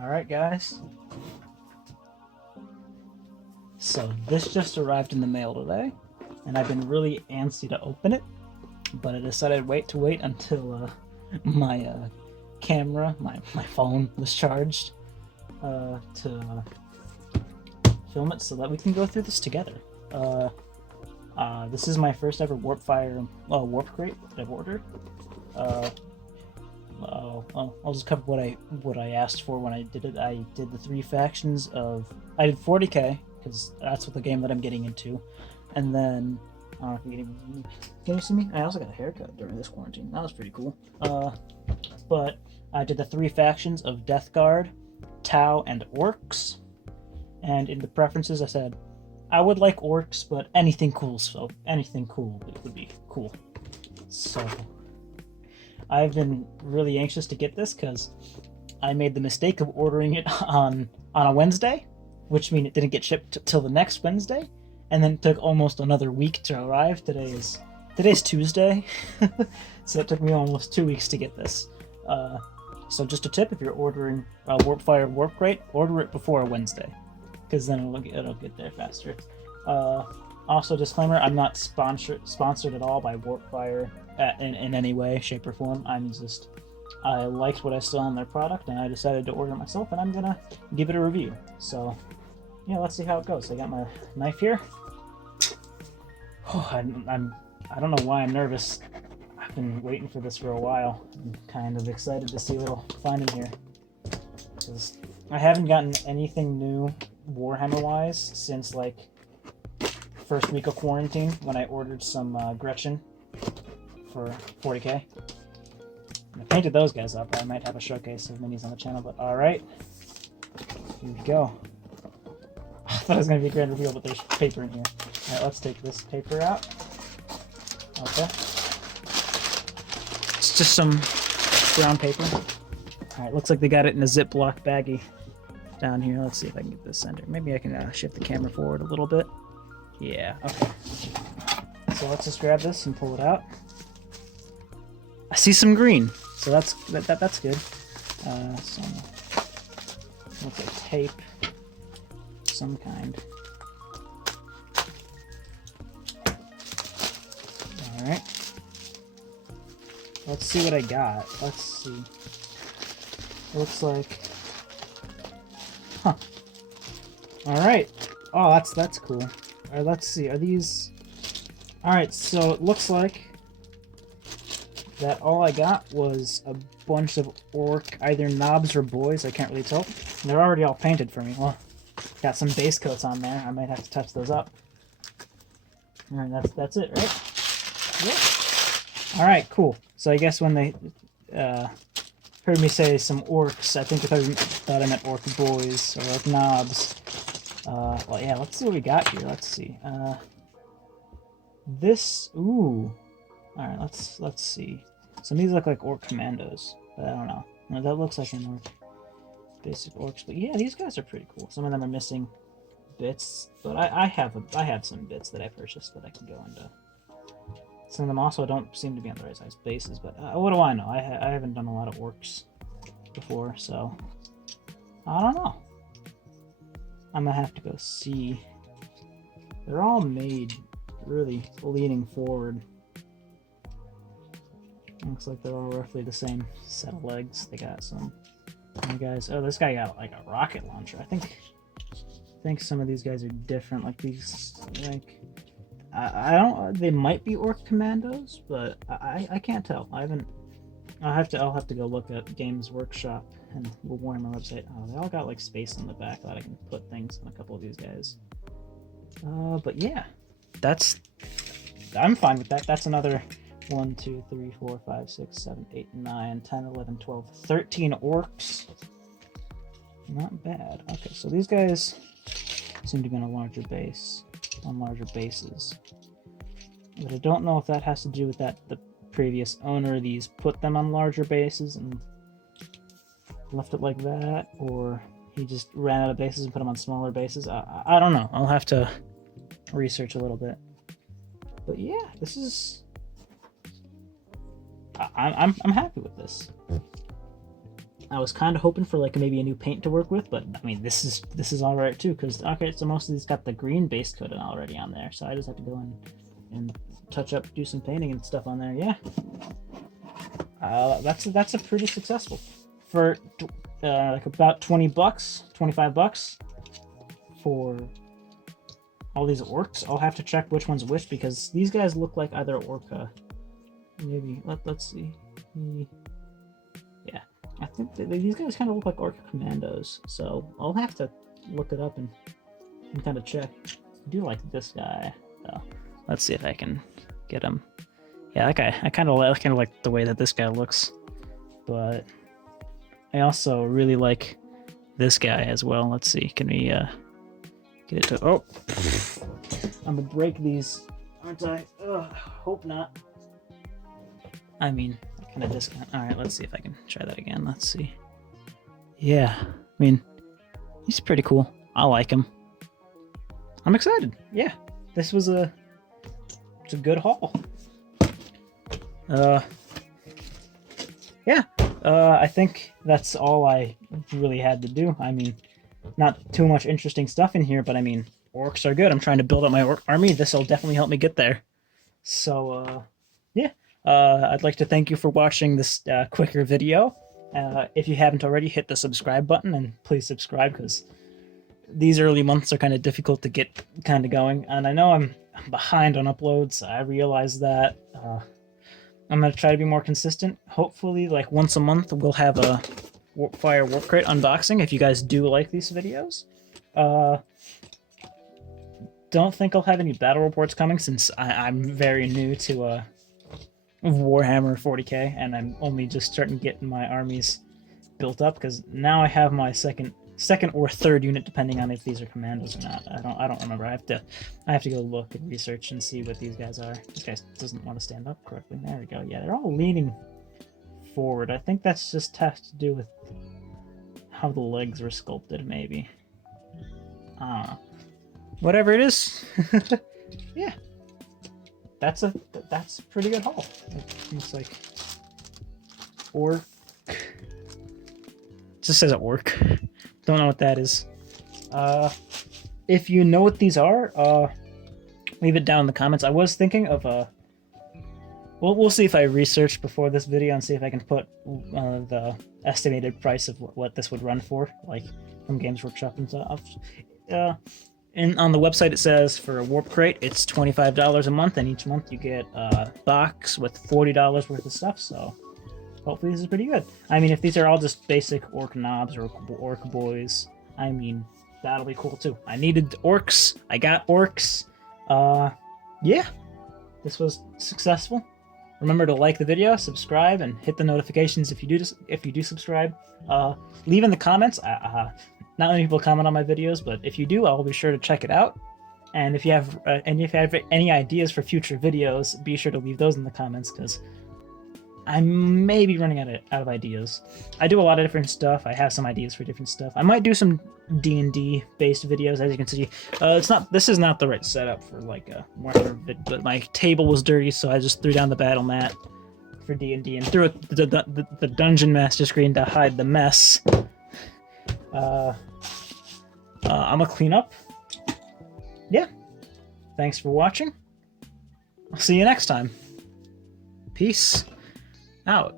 Alright guys, so this just arrived in the mail today, and I've been really antsy to open it, but I decided to wait until my camera, my phone was charged to film it so that we can go through this together. This is my first ever Warpfire Warpcrate that I've ordered. I'll just cover what I asked for when I did it. I did the 3 factions of... I did 40k, because that's what the game that I'm getting into. And then... I don't know if you can you see me? I also got a haircut during this quarantine. That was pretty cool. But I did the 3 factions of Death Guard, Tau, and Orcs. And in the preferences I said, I would like Orcs, but anything cool, so anything cool would be cool. So... I've been really anxious to get this because I made the mistake of ordering it on a Wednesday, which means it didn't get shipped till the next Wednesday, and then it took almost another week to arrive. Today's Tuesday, so it took me almost 2 weeks to get this. So just a tip, if you're ordering Warpfire Warpcrate, order it before Wednesday, because then it'll get there faster. Also, disclaimer, I'm not sponsored at all by Warpfire in any way, shape, or form. I liked what I saw in their product, and I decided to order it myself, and I'm gonna give it a review. So, yeah, let's see how it goes. I got my knife here. Oh, I don't know why I'm nervous. I've been waiting for this for a while. I'm kind of excited to see what I'll find in here, because I haven't gotten anything new Warhammer-wise since, like, first week of quarantine, when I ordered some Gretchen for 40k. I painted those guys up. I might have a showcase of minis on the channel, but alright. Here we go. I thought it was going to be a grand reveal, but there's paper in here. Alright, let's take this paper out. Okay. It's just some brown paper. Alright, looks like they got it in a Ziploc baggie down here. Let's see if I can get this center. Maybe I can shift the camera forward a little bit. Yeah, okay. So let's just grab this and pull it out. I see some green, so that's good. Some looks like tape, some kind. All right. Let's see what I got. Let's see. Looks like. Huh. All right. Oh, that's cool. All right, let's see. Are these? All right. So it looks like that all I got was a bunch of orc, either knobs or boys. I can't really tell. They're already all painted for me. Well, got some base coats on there. I might have to touch those up. All right, that's it, right? Yep. All right, cool. So I guess when they heard me say some orcs, I think they thought I meant orc boys or orc knobs. Well, yeah. Let's see what we got here. Let's see. This. Ooh. All right. Let's see. Some of these look like orc commandos, but I don't know. No, that looks like an orc. Basic orcs, but yeah, these guys are pretty cool. Some of them are missing bits, but I have some bits that I purchased that I can go into. Some of them also don't seem to be on the right size bases, but what do I know? I haven't done a lot of orcs before, so I don't know. I'm gonna have to go see. They're all made really leaning forward. Looks like they're all roughly the same set of legs. They got some guys. Oh, this guy got like a rocket launcher. I think some of these guys are different. Like these, like I don't. They might be orc commandos, but I can't tell. I haven't. I'll have to go look at Games Workshop and Warhammer website. Oh, they all got like space on the back that I can put things on a couple of these guys. But yeah, I'm fine with that. That's another 1, 2, 3, 4, 5, 6, 7, 8, 9, 10, 11, 12, 13 orcs. Not bad. Okay, so these guys seem to be on a larger base, on larger bases. But I don't know if that has to do with that the previous owner of these put them on larger bases and left it like that, or he just ran out of bases and put them on smaller bases. I don't know. I'll have to research a little bit. But yeah, this is... I'm happy with this. I was kind of hoping for like maybe a new paint to work with, but I mean this is all right too, because okay, so most of these got the green base coat already on there, so I just have to go in and touch up, do some painting and stuff on there. Yeah, that's a pretty successful for like about $20, $25 for all these orcs. I'll have to check which one's which because these guys look like either orca. Maybe let's see. Yeah, I think these guys kind of look like orca commandos. So I'll have to look it up and kind of check. I do like this guy though. Let's see if I can get him. Yeah, that guy. I kind of like the way that this guy looks, but I also really like this guy as well. Let's see. Can we get it to? Oh, I'm gonna break these, aren't I? Ugh, hope not. I mean, kind of discount. All right, let's see if I can try that again. Let's see. Yeah, I mean, he's pretty cool. I like him. I'm excited. Yeah, this was it's a good haul. Yeah, I think that's all I really had to do. I mean, not too much interesting stuff in here, but I mean, orcs are good. I'm trying to build up my orc army. This will definitely help me get there. So, yeah. I'd like to thank you for watching this quicker video. If you haven't already, hit the subscribe button and please subscribe because these early months are kind of difficult to get kind of going. And I know I'm behind on uploads. I realize that. I'm going to try to be more consistent. Hopefully, like once a month, we'll have a Warpfire Warpcrate unboxing if you guys do like these videos. Don't think I'll have any battle reports coming since I'm very new to Warhammer 40k, and I'm only just starting getting my armies built up because now I have my second or third unit, depending on if these are commandos or not. I don't remember. I have to go look and research and see what these guys are. This guy doesn't want to stand up correctly. There we go. Yeah, they're all leaning forward. I think that's just has to do with how the legs were sculpted, maybe. I don't know. Whatever it is. Yeah. That's a pretty good haul. It looks like orc. It just says orc. Don't know what that is. If you know what these are, leave it down in the comments. I was thinking of we'll see if I research before this video and see if I can put the estimated price of what this would run for, like from Games Workshop and stuff. And on the website it says for a Warpcrate it's $25 a month, and each month you get a box with $40 worth of stuff, so hopefully this is pretty good. I mean, if these are all just basic orc knobs or orc boys, I mean, that'll be cool too. I needed orcs, I got orcs. Yeah, this was successful. Remember to like the video, subscribe, and hit the notifications if you do subscribe. Leave in the comments. Not many people comment on my videos, but if you do, I'll be sure to check it out. And if you have any ideas for future videos, be sure to leave those in the comments because I may be running out of ideas. I do a lot of different stuff. I have some ideas for different stuff. I might do some D&D based videos. As you can see, this is not the right setup for like a Warhammer vid, but my table was dirty, so I just threw down the battle mat for D&D and threw it the dungeon master screen to hide the mess. I'm gonna clean up. Yeah. Thanks for watching. I'll see you next time. Peace out.